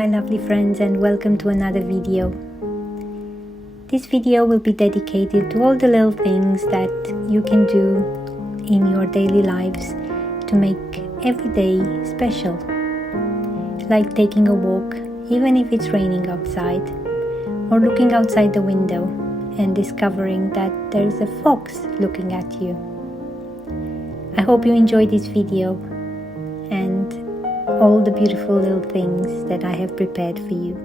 my lovely friends, and welcome to another video. This video will be dedicated to all the little things that you can do in your daily lives to make every day special. Like taking a walk, even if it's raining outside, or looking outside the window and discovering that there's a fox looking at you. I hope you enjoyed this video and all the beautiful little things that I have prepared for you.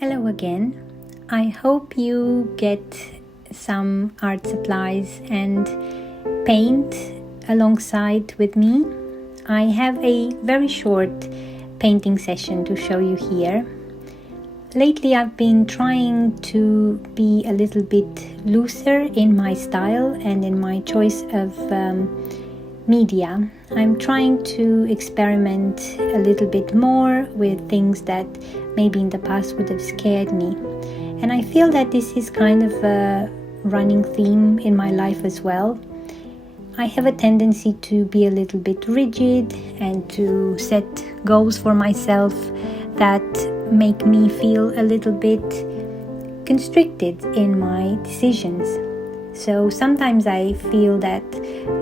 Hello again. I hope you get some art supplies and paint alongside with me. I have a very short painting session to show you here. Lately I've been trying to be a little bit looser in my style and in my choice of media. I'm trying to experiment a little bit more with things that maybe in the past would have scared me. And I feel that this is kind of a running theme in my life as well. I have a tendency to be a little bit rigid and to set goals for myself that make me feel a little bit constricted in my decisions. So sometimes I feel that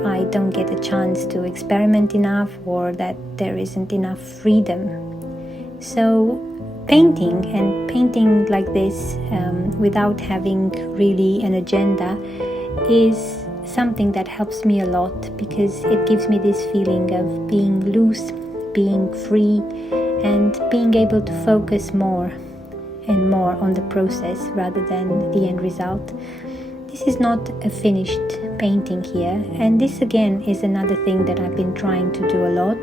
I don't get a chance to experiment enough, or that there isn't enough freedom. So painting like this without having really an agenda is something that helps me a lot, because it gives me this feeling of being loose, being free, and being able to focus more and more on the process rather than the end result. This is not a finished painting here, and this again is another thing that I've been trying to do a lot,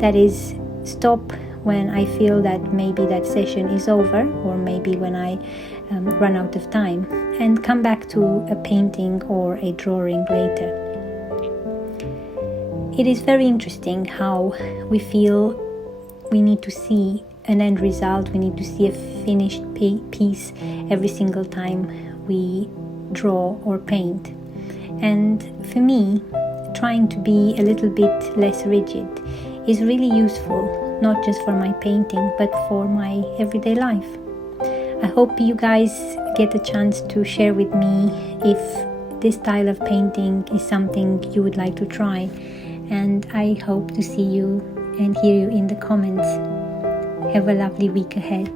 that is stop when I feel that maybe that session is over, or maybe when I run out of time, and come back to a painting or a drawing later. It is very interesting how we feel we need to see an end result, we need to see a finished piece every single time we draw or paint. And for me, trying to be a little bit less rigid is really useful, not just for my painting but for my everyday life. I hope you guys get a chance to share with me if this style of painting is something you would like to try, and I hope to see you and hear you in the comments. Have a lovely week ahead.